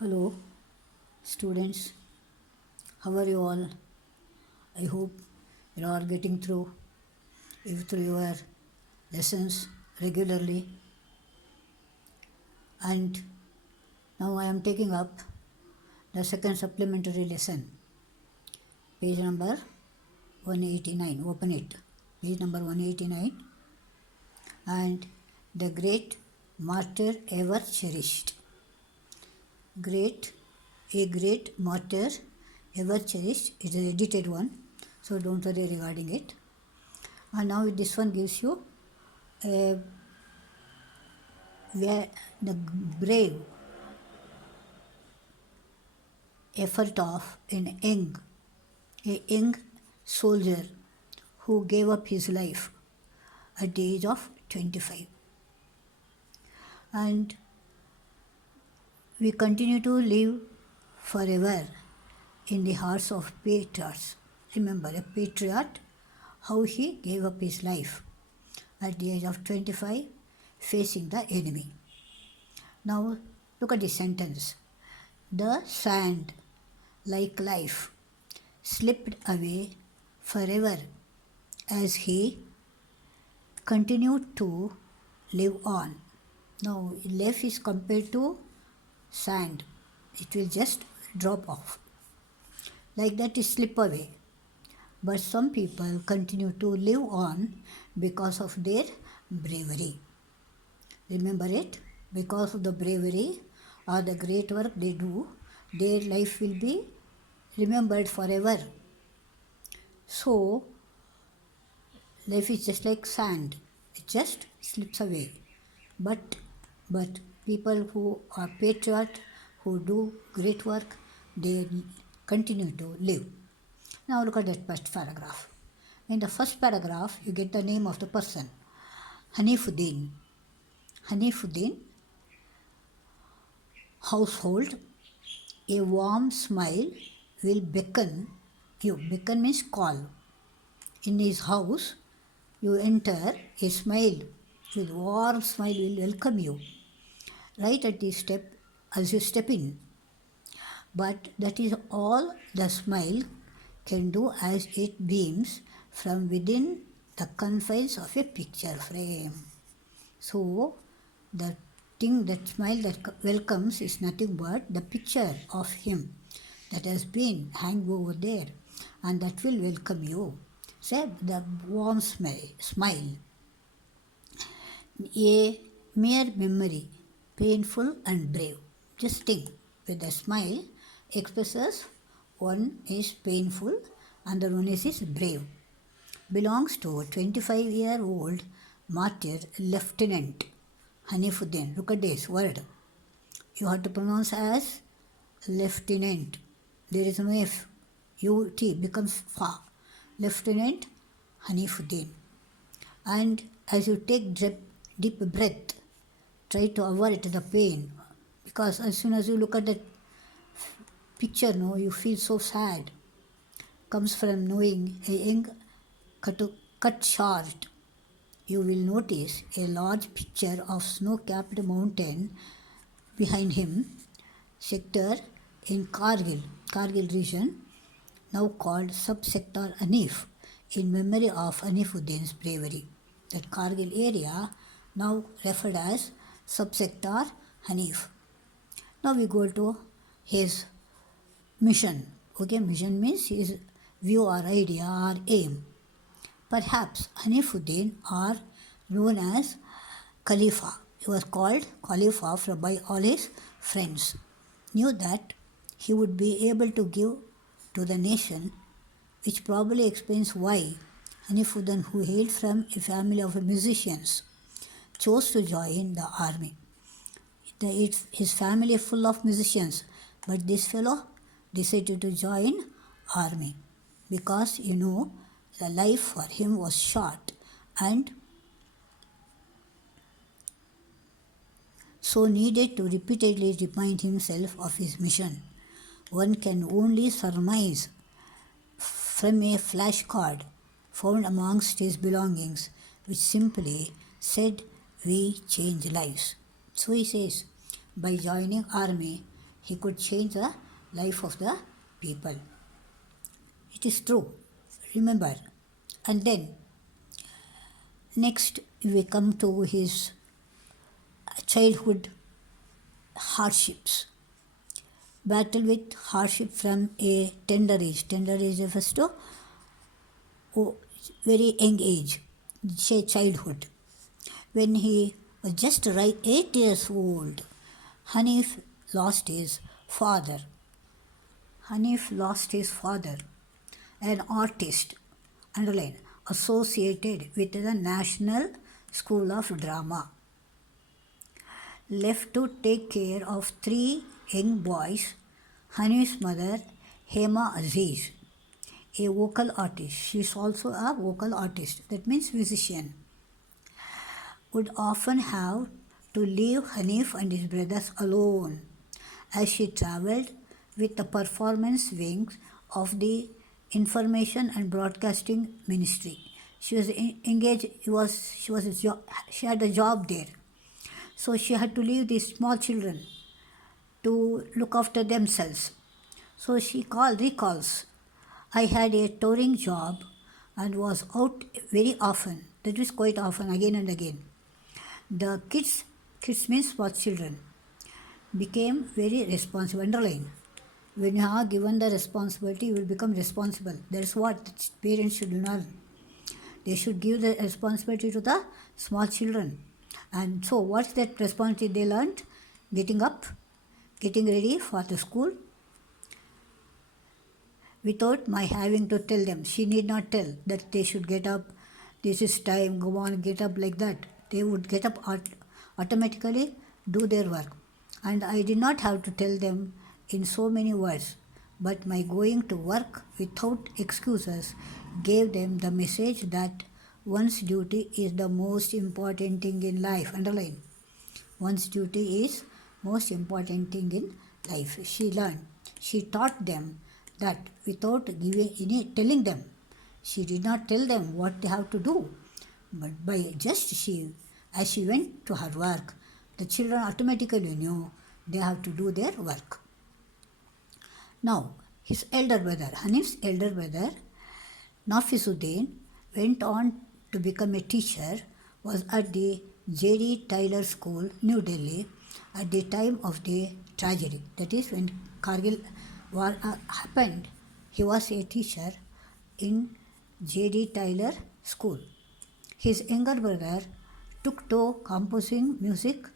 Hello, students. How are you all? I hope you are getting through your lessons regularly. And now I am taking up the second supplementary lesson, page number 189. Open it. Page number 189. And the great martyr ever cherished. A great martyr ever cherished. It is an edited one, so don't worry regarding it. And now this one gives you where the brave effort of a young soldier who gave up his life at the age of 25. And we continue to live forever in the hearts of patriots. Remember, a patriot, how he gave up his life at the age of 25 facing the enemy. Now look at the sentence. The sand, like life, slipped away forever as he continued to live on. Now life is compared to sand. It will just drop off. Like that, it slip away. But some people continue to live on because of their bravery. Remember it? Because of the bravery or the great work they do, their life will be remembered forever. So, life is just like sand. It just slips away. But people who are patriot, who do great work, they continue to live. Now look at that first paragraph. In the first paragraph, you get the name of the person, Hanifuddin. Hanifuddin, household, a warm smile will beckon you. Beckon means call. In his house, you enter, a smile, with warm smile will welcome you. Right at the step, as you step in. But that is all the smile can do as it beams from within the confines of a picture frame. So, the thing, that smile that welcomes is nothing but the picture of him that has been hanging over there, and that will welcome you. Say the warm smile. A mere memory, painful and brave. Just think, with a smile expresses one is painful and the one is brave. Belongs to a 25-year-old martyr Lieutenant Hanifuddin. Look at this word. You have to pronounce as lieutenant. There is no F. U-T becomes Fa. Lieutenant Hanifuddin. And as you take deep breath, try to avoid the pain. Because as soon as you look at that picture, no, you feel so sad. Comes from knowing a young cut short. You will notice a large picture of snow-capped mountain behind him, sector in Kargil region, now called subsector Hanif, in memory of Hanifuddin's bravery. That Kargil area, now referred as subsector Hanif. Now we go to his mission. Okay, mission means his view or idea or aim. Perhaps Hanifuddin, or known as Khalifa, he was called Khalifa by all his friends, knew that he would be able to give to the nation, which probably explains why Hanifuddin, who hailed from a family of musicians, chose to join the army. His family is full of musicians, but this fellow decided to join army because the life for him was short and so needed to repeatedly remind himself of his mission. One can only surmise from a flashcard found amongst his belongings, which simply said, "We change lives." So he says, by joining army, he could change the life of the people. It is true. Remember. And then next we come to his childhood hardships. Battle with hardship from a tender age. Tender age refers to very young age, say childhood. When he was just 8 years old, Hanif lost his father. Hanif lost his father, an artist, underline, associated with the National School of Drama. Left to take care of 3 young boys, Hanif's mother, Hema Aziz, a vocal artist, she is also a vocal artist, that means musician, would often have to leave Hanif and his brothers alone as she travelled with the performance wings of the Information and Broadcasting Ministry. She was engaged. She had a job there, so she had to leave these small children to look after themselves. So she recalls, I had a touring job and was out very often. That is quite often, again and again. The kids means for children, became very responsible. Underline. When you are given the responsibility, you will become responsible. That's what parents should learn. They should give the responsibility to the small children. And so what's that responsibility they learned? Getting up, getting ready for the school, without my having to tell them. She need not tell that they should get up, this is time, go on, get up, like that. They would get up automatically, do their work. And I did not have to tell them in so many words, but my going to work without excuses gave them the message that one's duty is the most important thing in life. Underline. One's duty is most important thing in life. She learned. She taught them that without telling them. She did not tell them what they have to do, but by just as she went to her work, the children automatically knew they have to do their work. Now, his elder brother, Hanif's elder brother, Nafisuddin, went on to become a teacher, was at the J.D. Tyler School, New Delhi, at the time of the tragedy. That is when Kargil war happened. He was a teacher in J.D. Tyler School. His younger brother took to composing music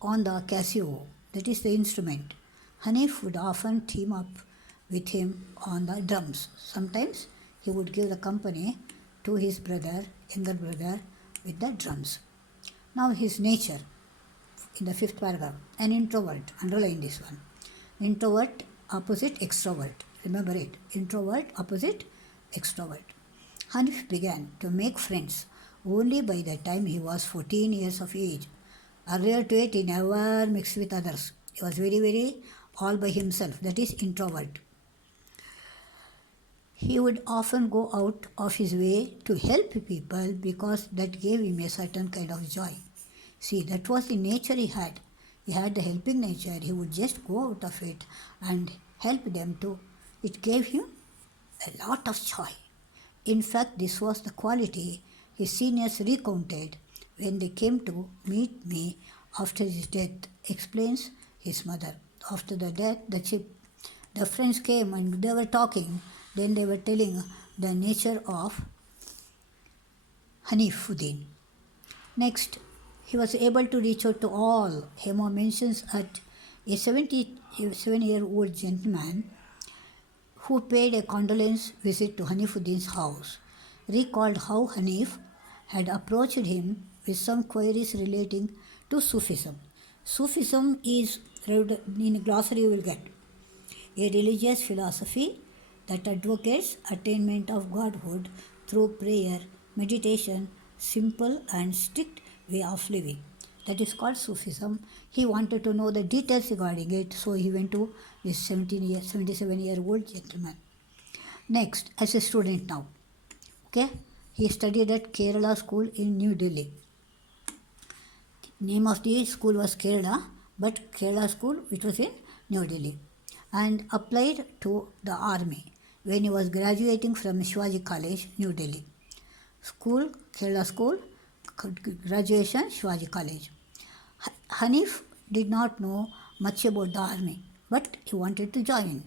on the Casio, that is the instrument. Hanif would often team up with him on the drums. Sometimes he would give the company to his younger brother, with the drums. Now his nature, in the 5th paragraph, an introvert, underline this one. Introvert opposite extrovert. Remember it. Introvert opposite extrovert. Hanif began to make friends only by the time he was 14 years of age. Earlier to it, he never mixed with others. He was very, very all by himself. That is introvert. He would often go out of his way to help people because that gave him a certain kind of joy. See, that was the nature he had. He had the helping nature. He would just go out of it and help them too. It gave him a lot of joy. In fact, this was the quality his seniors recounted when they came to meet me after his death, explains his mother. After the death, the friends came and they were talking. Then they were telling the nature of Hanifuddin. Next, he was able to reach out to all. Hema mentions at a 77-year-old gentleman who paid a condolence visit to Hanifuddin's house, recalled how Hanif had approached him with some queries relating to Sufism. Sufism is, in a glossary you will get, a religious philosophy that advocates attainment of Godhood through prayer, meditation, simple and strict way of living. That is called Sufism. He wanted to know the details regarding it, so he went to this 77-year-old gentleman. Next, as a student now, okay, he studied at Kerala School in New Delhi. Name of the school was Kerala, but Kerala School, which was in New Delhi, and applied to the army when he was graduating from Shivaji College, New Delhi. School, Kerala School, graduation, Shivaji College. Hanif did not know much about the army, but he wanted to join.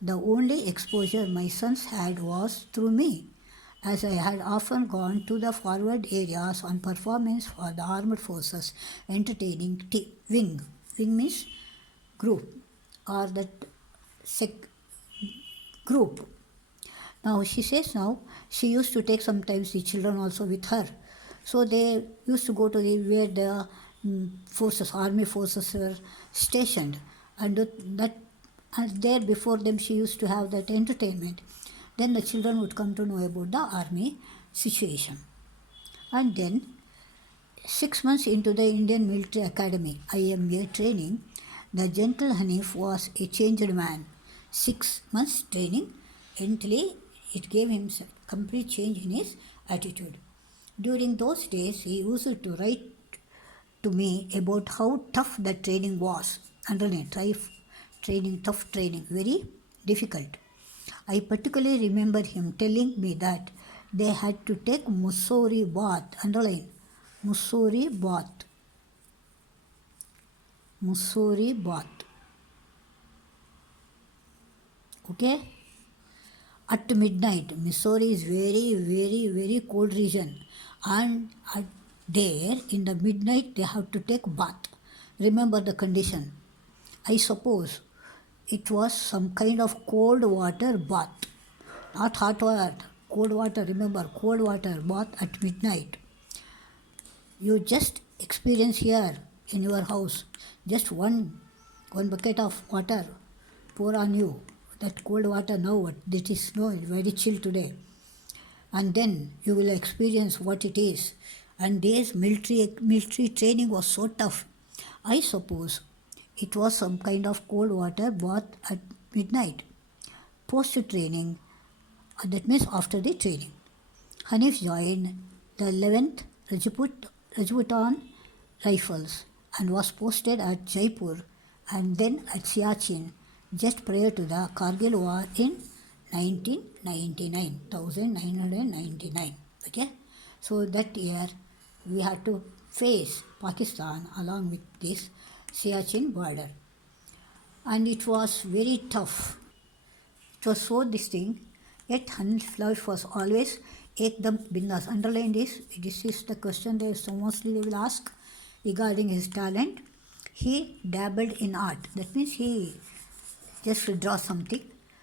The only exposure my sons had was through me, as I had often gone to the forward areas on performance for the armed forces entertaining wing. Wing means group or that group. Now she says now she used to take sometimes the children also with her. So they used to go to the where the forces, army forces were stationed, and that and there before them she used to have that entertainment. Then the children would come to know about the army situation. And then 6 months into the Indian Military Academy IMA training, the gentle Hanif was a changed man. 6 months training, mentally it gave him a complete change in his attitude. During those days, he used to write to me about how tough the training was. Underline, tough training, very difficult. I particularly remember him telling me that they had to take Mussoorie bath. Underline, Mussoorie bath. Mussoorie bath. Okay? At midnight. Missouri is very, very, very cold region. And there, in the midnight, they have to take bath. Remember the condition. I suppose it was some kind of cold water bath. Not hot water, cold water. Remember, cold water bath at midnight. You just experience here in your house. Just one bucket of water pour on you. That cold water now, that is snow, very chill today. And then you will experience what it is. And this military training was so tough. I suppose it was some kind of cold water bath at midnight. Post training, that means after the training. Hanif joined the 11th Rajputan Rifles and was posted at Jaipur and then at Siachen just prior to the Kargil War in 1999. Okay, so that year we had to face Pakistan along with this Siachen border, and it was very tough. It was so distinct. Yet Hanif life was always ekdam bindas. Underline this. This is the question they so mostly they will ask regarding his talent. He dabbled in art. That means he just draw something,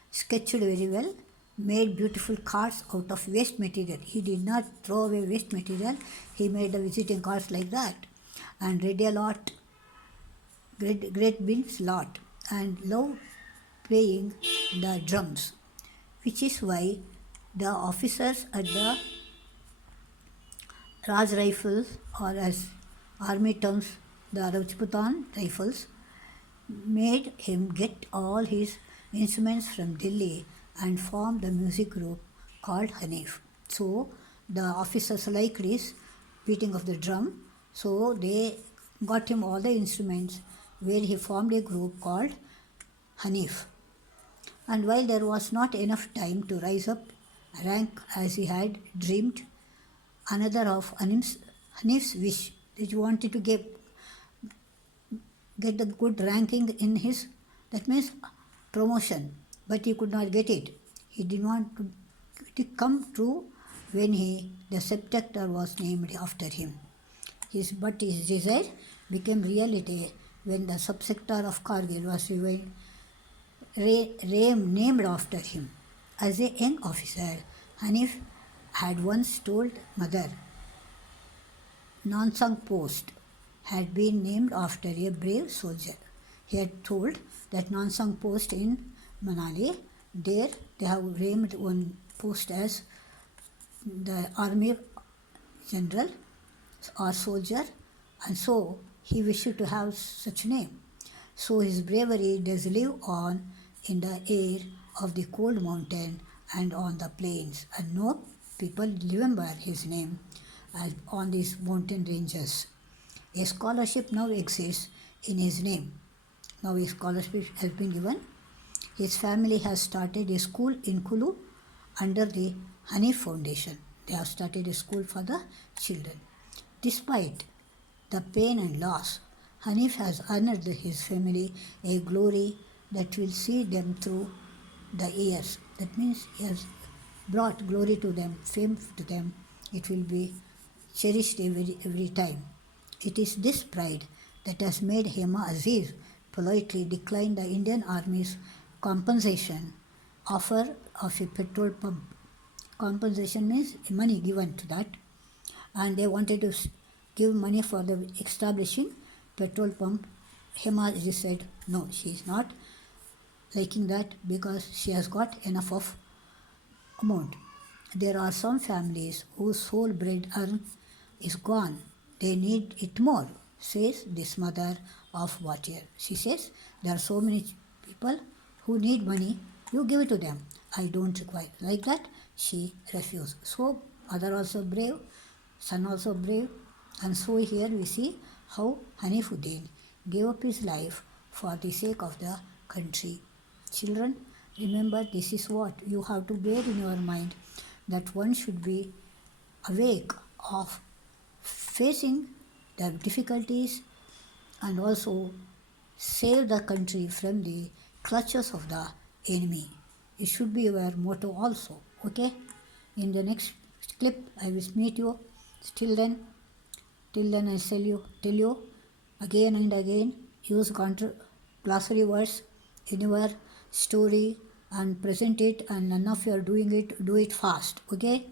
sketched very well, made beautiful cards out of waste material. He did not throw away waste material. He made the visiting cards like that, and read a lot. Great means lot, and loved playing the drums, which is why the officers at the Raj Rifles, or as army terms, the Rajputan Rifles, made him get all his instruments from Delhi and form the music group called Hanif. So the officers liked his beating of the drum, so they got him all the instruments, where he formed a group called Hanif. And while there was not enough time to rise up rank as he had dreamed, another of Hanif's wish that he wanted to get the good ranking in his, that means promotion, but he could not get it. He did not want to come true when the scepter was named after him. His desire became reality when the subsector of Kargil was named after him. As a young officer, Hanif had once told mother, Nansang Post had been named after a brave soldier. He had told that Nansang Post in Manali, there they have named one post as the army general or soldier, and so he wished to have such name. So his bravery does live on in the air of the cold mountain and on the plains, and no people remember his name on these mountain ranges. A scholarship now exists in his name. Now a scholarship has been given. His family has started a school in Kulu under the Hanif Foundation. They have started a school for the children. Despite the pain and loss, Hanif has earned his family a glory that will see them through the years. That means he has brought glory to them, fame to them. It will be cherished every time. It is this pride that has made Hema Aziz politely decline the Indian Army's compensation offer of a petrol pump. Compensation means money given to that, and they wanted to give money for the establishing petrol pump. Hema Aziz said no, she is not liking that because she has got enough of amount. There are some families whose sole bread earn is gone. They need it more, says this mother of Watier. She says, there are so many people who need money, you give it to them. I don't require. Like that, she refused. So, mother also brave, son also brave. And so here we see how Hanifuddin gave up his life for the sake of the country. Children, remember this is what you have to bear in your mind, that one should be awake of facing the difficulties and also save the country from the clutches of the enemy. It should be your motto also. Okay? In the next clip, I will meet you. Till then I tell you again and again, use glossary words in your story and present it, and none of you are doing it, do it fast. Okay?